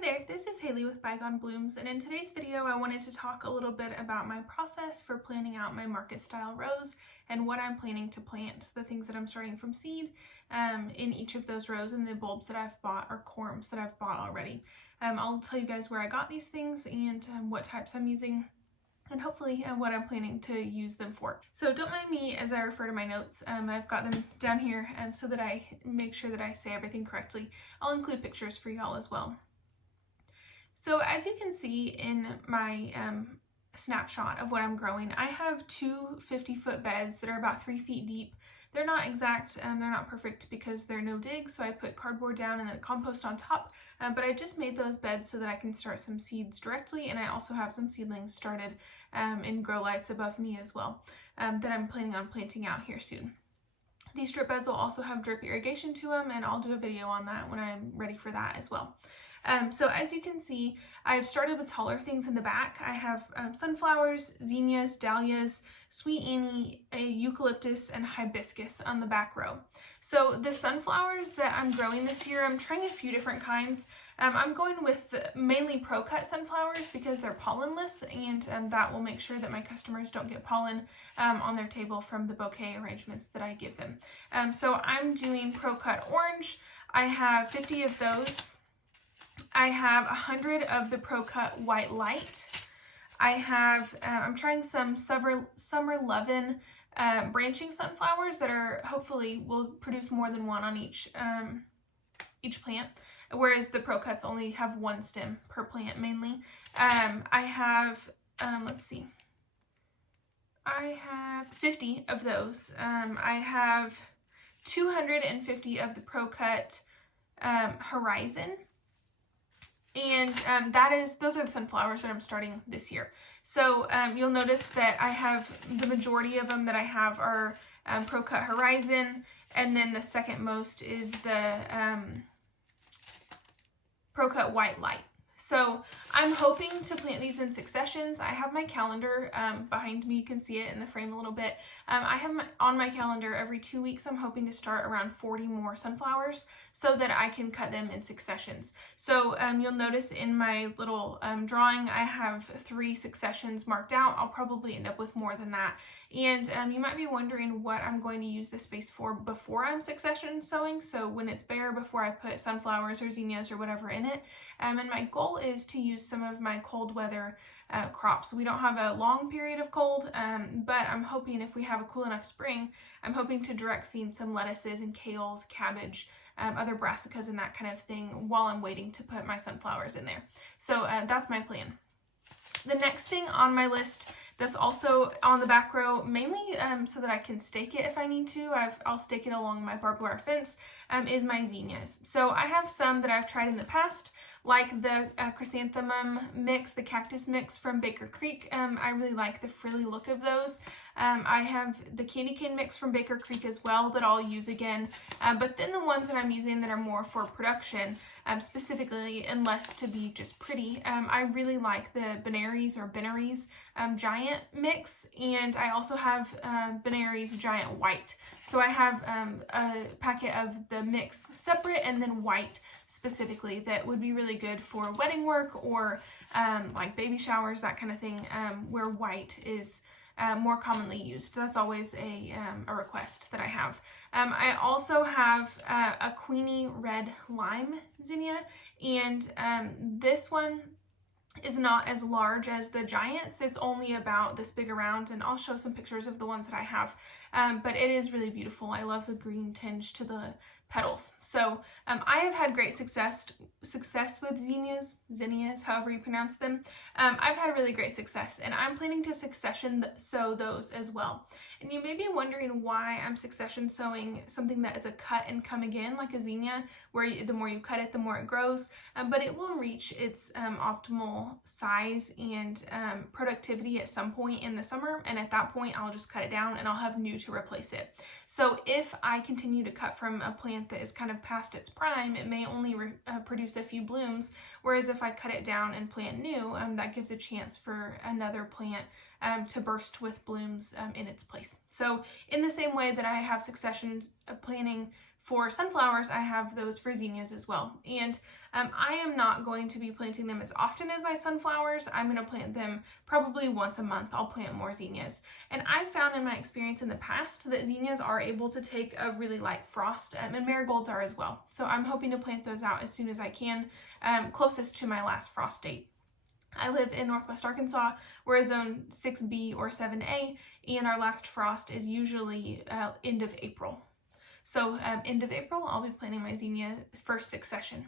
Hi there, this is Haley with Bygone Blooms, and in today's video I wanted to talk a little bit about my process for planning out my market style rows and what I'm planning to plant, the things that I'm starting from seed in each of those rows, and the bulbs that I've bought or corms that I've bought already. I'll tell you guys where I got these things and what types I'm using, and hopefully what I'm planning to use them for. So don't mind me as I refer to my notes. I've got them down here so that I make sure that I say everything correctly. I'll include pictures for y'all as well. So as you can see in my snapshot of what I'm growing, I have two 50-foot beds that are about 3 feet deep. They're not exact, they're not perfect because they're no dig, so I put cardboard down and then compost on top, but I just made those beds so that I can start some seeds directly, and I also have some seedlings started in grow lights above me as well that I'm planning on planting out here soon. These drip beds will also have drip irrigation to them, and I'll do a video on that when I'm ready for that as well. So as you can see, I've started with taller things in the back. I have sunflowers, zinnias, dahlias, sweet annie, eucalyptus, and hibiscus on the back row. So the sunflowers that I'm growing this year, I'm trying a few different kinds. I'm going with mainly pro-cut sunflowers because they're pollenless, and that will make sure that my customers don't get pollen on their table from the bouquet arrangements that I give them. So I'm doing pro-cut orange. I have 50 of those. I have 100 of the Pro-Cut White Light. I have, I'm trying some Summer Lovin' branching sunflowers that are hopefully will produce more than one on each plant, whereas the Pro-Cuts only have one stem per plant mainly. I have, let's see, I have 50 of those. I have 250 of the Pro-Cut Horizon. And those are the sunflowers that I'm starting this year. So you'll notice that I have the majority of them that I have are Pro-Cut Horizon, and then the second most is the Pro-Cut White Light. So I'm hoping to plant these in successions. I have my calendar behind me. You can see it in the frame a little bit. I have on my calendar every 2 weeks. I'm hoping to start around 40 more sunflowers so that I can cut them in successions. So you'll notice in my little drawing, I have 3 successions marked out. I'll probably end up with more than that. And you might be wondering what I'm going to use this space for before I'm succession sowing. So when it's bare, before I put sunflowers or zinnias or whatever in it. And my goal is to use some of my cold weather crops. We don't have a long period of cold, but I'm hoping if we have a cool enough spring, I'm hoping to direct seed some lettuces and kales, cabbage, other brassicas and that kind of thing while I'm waiting to put my sunflowers in there. So that's my plan. The next thing on my list that's also on the back row, mainly so that I can stake it if I need to, I'll stake it along my barbed wire fence, is my zinnias. So I have some that I've tried in the past, like the chrysanthemum mix, the cactus mix from Baker Creek. I really like the frilly look of those. I have the candy cane mix from Baker Creek as well that I'll use again. But then the ones that I'm using that are more for production, specifically and less to be just pretty, I really like the Benaries Giant mix, and I also have Benaries Giant White. So I have a packet of the mix separate and then white specifically that would be really good for wedding work or like baby showers, that kind of thing, where white is more commonly used. That's always a request that I have. I also have a Queenie Red Lime zinnia, and this one is not as large as the giants. It's only about this big around, and I'll show some pictures of the ones that I have, but it is really beautiful. I love the green tinge to the petals. So I have had great success with zinnias, however you pronounce them. I've had really great success, and I'm planning to succession sow those as well. And you may be wondering why I'm succession sowing something that is a cut and come again, like a zinnia, where the more you cut it, the more it grows, but it will reach its optimal size and productivity at some point in the summer, and at that point I'll just cut it down and I'll have new to replace it. So if I continue to cut from a plant that is kind of past its prime, it may only produce a few blooms, whereas if I cut it down and plant new, that gives a chance for another plant to burst with blooms in its place. So in the same way that I have succession planning for sunflowers, I have those for zinnias as well. And I am not going to be planting them as often as my sunflowers. I'm going to plant them probably once a month. I'll plant more zinnias. And I've found in my experience in the past that zinnias are able to take a really light frost, and marigolds are as well. So I'm hoping to plant those out as soon as I can, closest to my last frost date. I live in Northwest Arkansas. We're a zone 6B or 7A, and our last frost is usually end of April. So end of April, I'll be planting my zinnia first succession.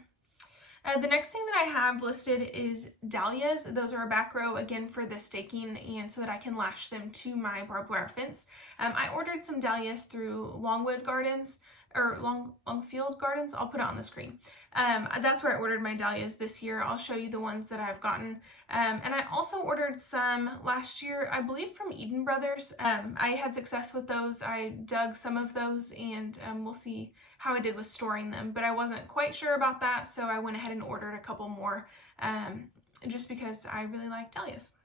The next thing that I have listed is dahlias. Those are a back row, again, for the staking and so that I can lash them to my barbed wire fence. I ordered some dahlias through Longwood Gardens, or Longfield Gardens. I'll put it on the screen. That's where I ordered my dahlias this year. I'll show you the ones that I've gotten. And I also ordered some last year, I believe from Eden Brothers. I had success with those. I dug some of those, and we'll see how I did with storing them, but I wasn't quite sure about that, so I went ahead and ordered a couple more just because I really like dahlias.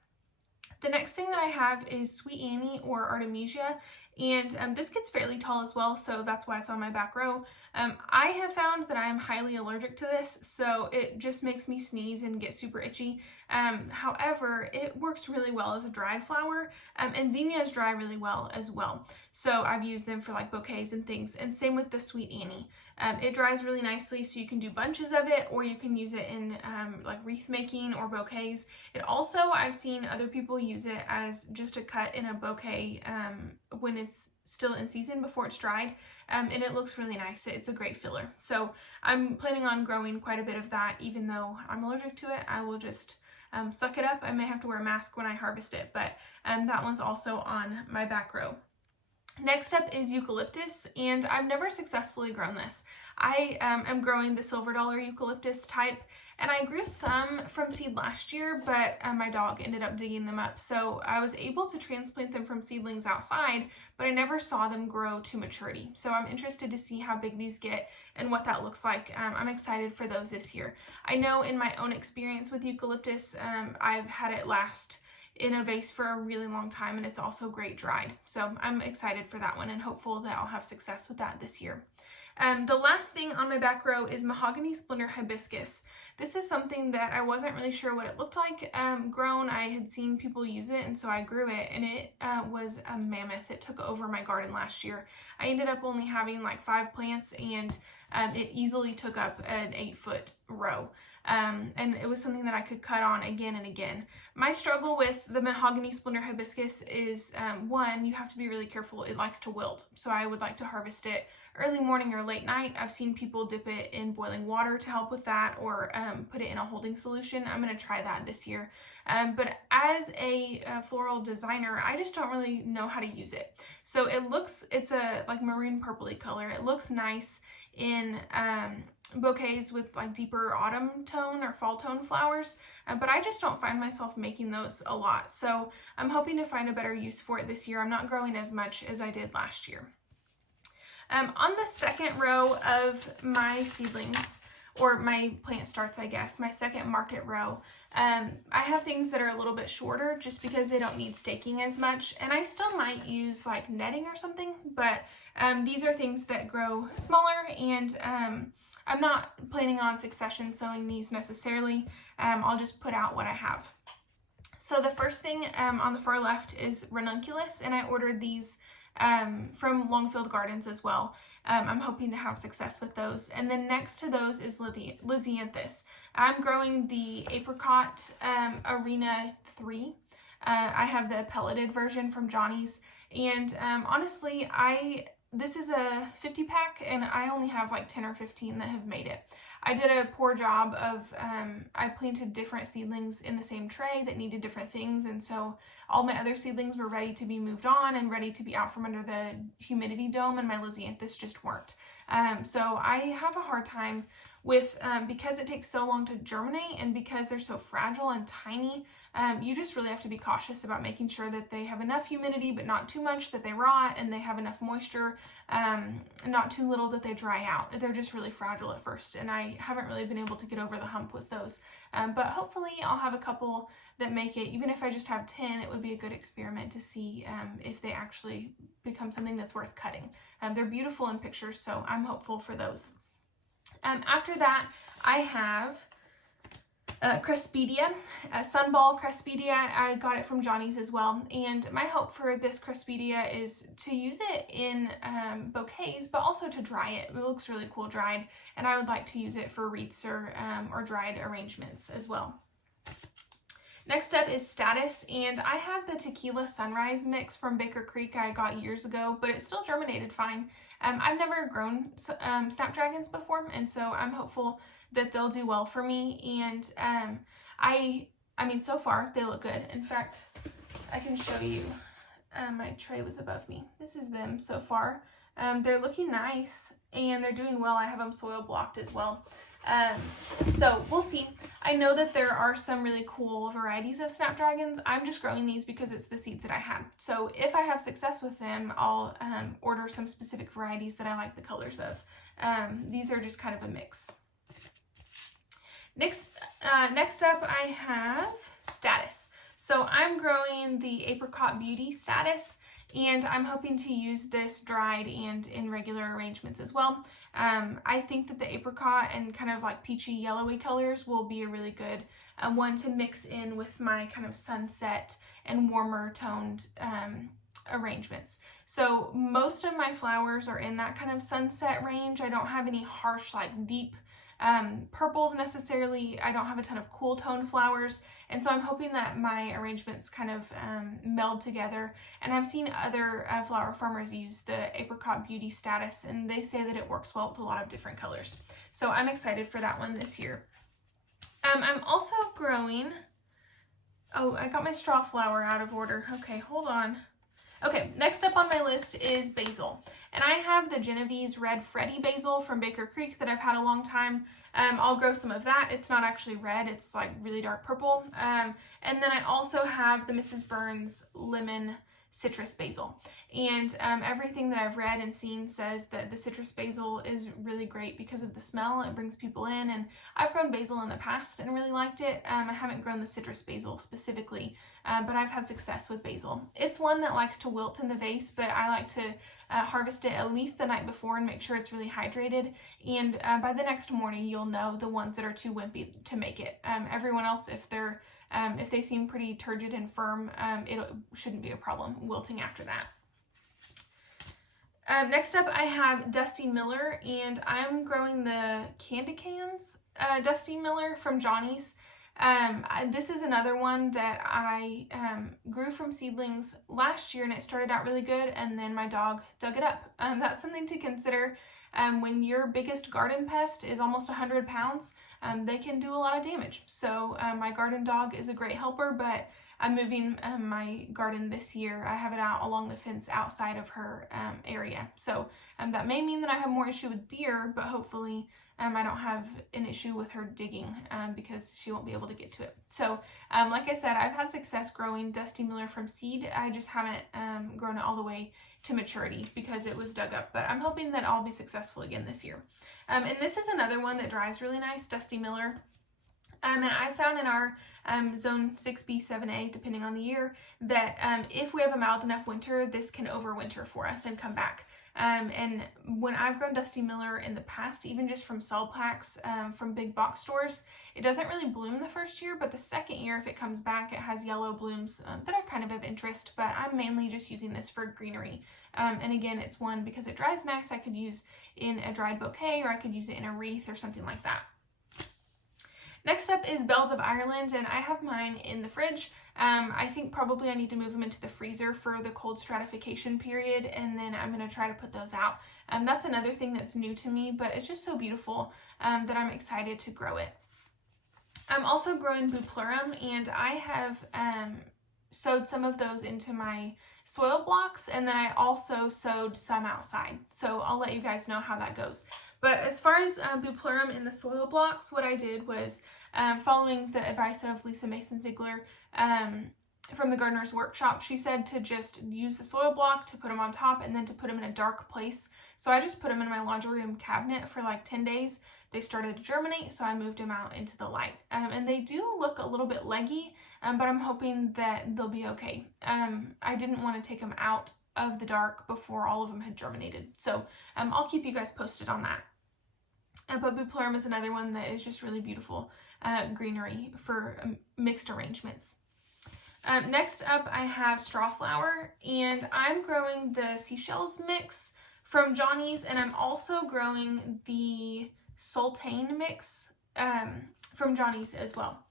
The next thing that I have is Sweet Annie or Artemisia, and this gets fairly tall as well, so that's why it's on my back row. I have found that I am highly allergic to this, so it just makes me sneeze and get super itchy. However, it works really well as a dried flower, and zinnias dry really well as well. So I've used them for like bouquets and things, and same with the Sweet Annie. It dries really nicely, so you can do bunches of it, or you can use it in like wreath making or bouquets. It also, I've seen other people use it as just a cut in a bouquet when it's still in season before it's dried, and it looks really nice. It's a great filler. So I'm planning on growing quite a bit of that. Even though I'm allergic to it, I will just suck it up. I may have to wear a mask when I harvest it, but that one's also on my back row. Next up is eucalyptus, and I've never successfully grown this. I am growing the silver dollar eucalyptus type, and I grew some from seed last year, but my dog ended up digging them up. So I was able to transplant them from seedlings outside, but I never saw them grow to maturity. So I'm interested to see how big these get and what that looks like. I'm excited for those this year. I know in my own experience with eucalyptus, I've had it last in a vase for a really long time, and it's also great dried. So I'm excited for that one and hopeful that I'll have success with that this year. The last thing on my back row is mahogany splendor hibiscus. This is something that I wasn't really sure what it looked like grown. I had seen people use it, and so I grew it, and it was a mammoth. It took over my garden last year. I ended up only having like 5 plants, and it easily took up an 8-foot row. And it was something that I could cut on again and again. My struggle with the mahogany splendor hibiscus is, one, you have to be really careful. It likes to wilt, so I would like to harvest it early morning or late night. I've seen people dip it in boiling water to help with that, or put it in a holding solution. I'm going to try that this year. But as a floral designer, I just don't really know how to use it. So it's a like maroon purpley color. It looks nice in bouquets with like deeper autumn tone or fall tone flowers, but I just don't find myself making those a lot. So I'm hoping to find a better use for it this year. I'm not growing as much as I did last year. On the second row of my seedlings, or my plant starts, I guess, my second market row, I have things that are a little bit shorter just because they don't need staking as much, and I still might use like netting or something, but these are things that grow smaller, and I'm not planning on succession sowing these necessarily. I'll just put out what I have. So the first thing on the far left is ranunculus, and I ordered these from Longfield Gardens as well. I'm hoping to have success with those. And then next to those is Lisianthus. I'm growing the apricot Arena 3. I have the pelleted version from Johnny's, and honestly, this is a 50 pack, and I only have like 10 or 15 that have made it. I did a poor job of, I planted different seedlings in the same tray that needed different things, and so all my other seedlings were ready to be moved on and ready to be out from under the humidity dome, and my Lisianthus just weren't. So I have a hard time with, because it takes so long to germinate and because they're so fragile and tiny, you just really have to be cautious about making sure that they have enough humidity, but not too much that they rot, and they have enough moisture, not too little that they dry out. They're just really fragile at first, and I haven't really been able to get over the hump with those. But hopefully I'll have a couple that make it. Even if I just have 10, it would be a good experiment to see if they actually become something that's worth cutting. They're beautiful in pictures, so I'm hopeful for those. After that, I have Cresspedia, Sunball Cresspedia. I got it from Johnny's as well, and my hope for this Cresspedia is to use it in bouquets, but also to dry it. It looks really cool dried, and I would like to use it for wreaths or dried arrangements as well. Next up is Status, and I have the Tequila Sunrise mix from Baker Creek I got years ago, but it still germinated fine. I've never grown snapdragons before, and so I'm hopeful that they'll do well for me. And I mean, so far they look good. In fact, I can show you. My tray was above me. This is them so far. They're looking nice, and they're doing well. I have them soil blocked as well. So we'll see. I know that there are some really cool varieties of snapdragons. I'm just growing these because it's the seeds that I had. So if I have success with them, I'll order some specific varieties that I like the colors of. These are just kind of a mix. Next up I have Status. So I'm growing the Apricot Beauty Status, and I'm hoping to use this dried and in regular arrangements as well. I think that the apricot and kind of like peachy yellowy colors will be a really good one to mix in with my kind of sunset and warmer toned arrangements. So most of my flowers are in that kind of sunset range. I don't have any harsh, like deep purples necessarily. I don't have a ton of cool toned flowers, and so I'm hoping that my arrangements kind of meld together. And I've seen other flower farmers use the Apricot Beauty Status, and they say that it works well with a lot of different colors. So I'm excited for that one this year. I'm also growing, oh, I got my straw flower out of order. Okay, hold on. Okay, next up on my list is basil. And I have the Genovese Red Freddy basil from Baker Creek that I've had a long time. I'll grow some of that. It's not actually red, it's like really dark purple. And then I also have the Mrs. Burns Lemon Citrus Basil. And everything that I've read and seen says that the citrus basil is really great because of the smell. It brings people in, and I've grown basil in the past and really liked it. I haven't grown the citrus basil specifically, but I've had success with basil. It's one that likes to wilt in the vase, but I like to harvest it at least the night before and make sure it's really hydrated. And by the next morning, you'll know the ones that are too wimpy to make it. Everyone else, if they seem pretty turgid and firm, it shouldn't be a problem wilting after that. Next up, I have Dusty Miller, and I'm growing the Candy Cans Dusty Miller from Johnny's. This is another one that I grew from seedlings last year, and it started out really good, and then my dog dug it up. That's something to consider. When your biggest garden pest is almost 100 pounds, they can do a lot of damage. So my garden dog is a great helper, but I'm moving my garden this year. I have it out along the fence outside of her area. So that may mean that I have more issue with deer, but hopefully I don't have an issue with her digging because she won't be able to get to it. So like I said, I've had success growing Dusty Miller from seed. I just haven't grown it all the way to maturity because it was dug up, but I'm hoping that I'll be successful again this year. And this is another one that dries really nice, Dusty Miller. And I found in our zone 6B, 7A, depending on the year, that if we have a mild enough winter, this can overwinter for us and come back. And when I've grown Dusty Miller in the past, even just from cell packs from big box stores, it doesn't really bloom the first year, but the second year, if it comes back, it has yellow blooms that are kind of interest, but I'm mainly just using this for greenery. And again, it's one, because it dries nice, I could use in a dried bouquet, or I could use it in a wreath or something like that. Next up is Bells of Ireland, and I have mine in the fridge. I think probably I need to move them into the freezer for the cold stratification period, and then I'm going to try to put those out. That's another thing that's new to me, but it's just so beautiful that I'm excited to grow it. I'm also growing Bupleurum, and I have sowed some of those into my soil blocks, and then I also sowed some outside. So I'll let you guys know how that goes. But as far as Bupleurum in the soil blocks, what I did was, following the advice of Lisa Mason Ziegler from the Gardener's Workshop, she said to just use the soil block to put them on top and then to put them in a dark place. So I just put them in my laundry room cabinet for like 10 days. They started to germinate, so I moved them out into the light. And they do look a little bit leggy, but I'm hoping that they'll be okay. I didn't want to take them out of the dark before all of them had germinated. So I'll keep you guys posted on that. But Bupleurum is another one that is just really beautiful greenery for mixed arrangements. Next up, I have Strawflower, and I'm growing the Seashells mix from Johnny's, and I'm also growing the Sultane mix from Johnny's as well.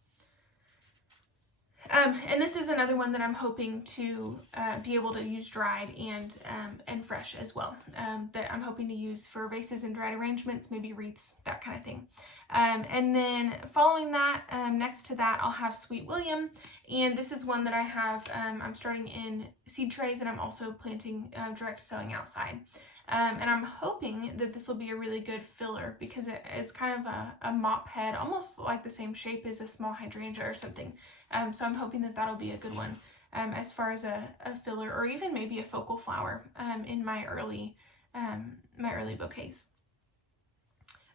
And this is another one that I'm hoping to be able to use dried and fresh as well. That I'm hoping to use for vases and dried arrangements, maybe wreaths, that kind of thing. And then following that, next to that, I'll have Sweet William. And this is one that I have, I'm starting in seed trays, and I'm also planting direct sowing outside. And I'm hoping that this will be a really good filler because it is kind of a mop head, almost like the same shape as a small hydrangea or something. So I'm hoping that that'll be a good one as far as a filler, or even maybe a focal flower in my early bouquets.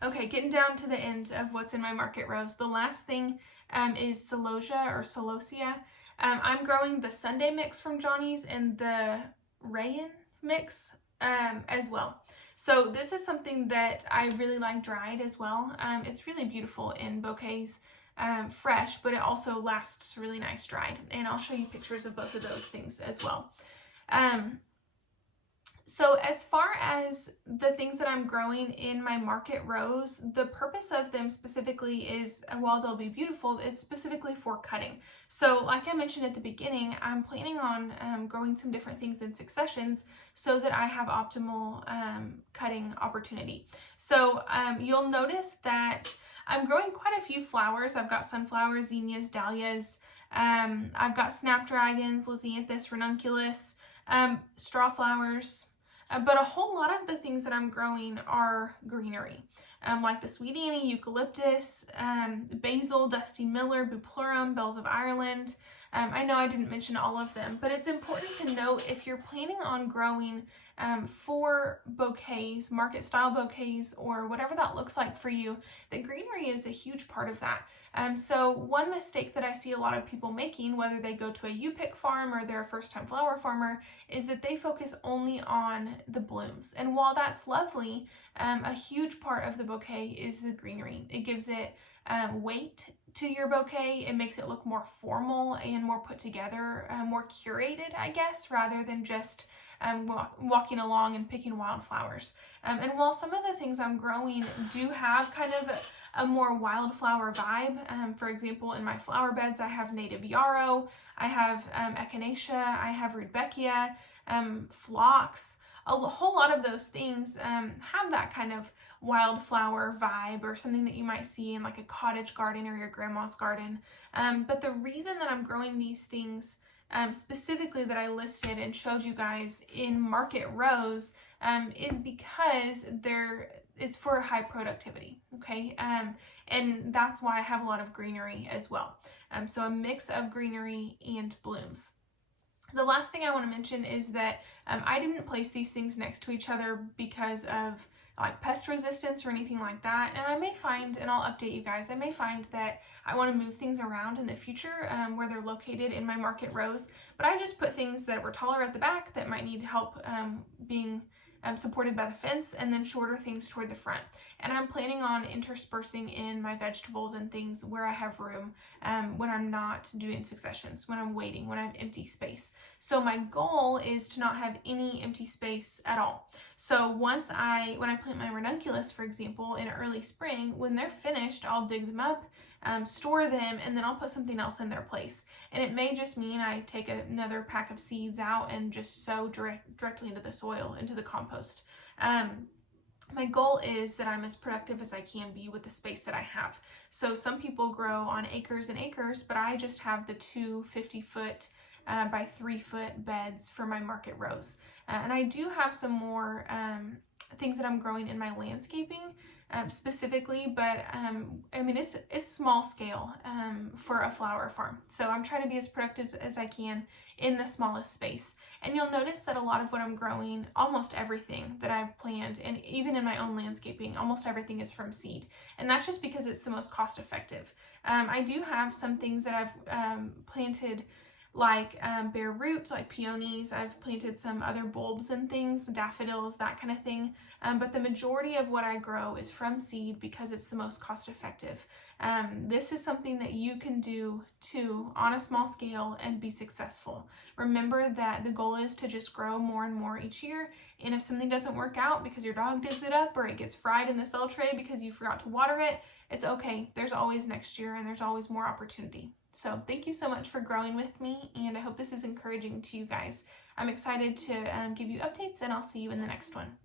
Okay, getting down to the end of what's in my market rows. The last thing is celosia or celosia. I'm growing the Sunday mix from Johnny's and the Rayin mix as well. So this is something that I really like dried as well. It's really beautiful in bouquets fresh, but it also lasts really nice dried. And I'll show you pictures of both of those things as well. So as far as the things that I'm growing in my market rows, the purpose of them specifically is, while they'll be beautiful, it's specifically for cutting. So like I mentioned at the beginning, I'm planning on growing some different things in successions so that I have optimal cutting opportunity. So you'll notice that I'm growing quite a few flowers. I've got sunflowers, zinnias, dahlias. I've got snapdragons, lisianthus, ranunculus, strawflowers. But a whole lot of the things that I'm growing are greenery, like the sweet annie, eucalyptus, basil, dusty miller, bupleurum, bells of Ireland. I know I didn't mention all of them, but it's important to note if you're planning on growing for bouquets, market style bouquets, or whatever that looks like for you, that greenery is a huge part of that. So one mistake that I see a lot of people making, whether they go to a U-pick farm or they're a first-time flower farmer, is that they focus only on the blooms. And while that's lovely, a huge part of the bouquet is the greenery. It gives it weight to your bouquet. It makes it look more formal and more put together, more curated, I guess, rather than just walking along and picking wildflowers. And while some of the things I'm growing do have kind of a more wildflower vibe, for example, in my flower beds, I have native yarrow, I have echinacea, I have rudbeckia, phlox. A whole lot of those things have that kind of wildflower vibe, or something that you might see in like a cottage garden or your grandma's garden. But the reason that I'm growing these things specifically that I listed and showed you guys in market rows is because it's for high productivity, okay? And that's why I have a lot of greenery as well. So a mix of greenery and blooms. The last thing I want to mention is that I didn't place these things next to each other because of like pest resistance or anything like that. And I may find, and I'll update you guys, I may find that I want to move things around in the future where they're located in my market rows. But I just put things that were taller at the back that might need help being supported by the fence, and then shorter things toward the front. And I'm planning on interspersing in my vegetables and things where I have room when I'm not doing successions, when I'm waiting, when I have empty space. So my goal is to not have any empty space at all. So when I plant my ranunculus, for example, in early spring, when they're finished, I'll dig them up, store them, and then I'll put something else in their place. And it may just mean I take another pack of seeds out and just sow directly into the soil, into the compost. My goal is that I'm as productive as I can be with the space that I have. So some people grow on acres and acres, but I just have the two 50-foot by 3-foot beds for my market rows. And I do have some more things that I'm growing in my landscaping specifically, but I mean, it's small scale for a flower farm. So I'm trying to be as productive as I can in the smallest space. And you'll notice that a lot of what I'm growing, almost everything that I've planned, and even in my own landscaping, almost everything is from seed. And that's just because it's the most cost effective. I do have some things that I've planted, like bare roots, like peonies. I've planted some other bulbs and things, daffodils, that kind of thing. But the majority of what I grow is from seed because it's the most cost effective. This is something that you can do too on a small scale and be successful. Remember that the goal is to just grow more and more each year. And if something doesn't work out because your dog digs it up or it gets fried in the cell tray because you forgot to water it, it's okay. There's always next year and there's always more opportunity. So thank you so much for growing with me, and I hope this is encouraging to you guys. I'm excited to give you updates, and I'll see you in the next one.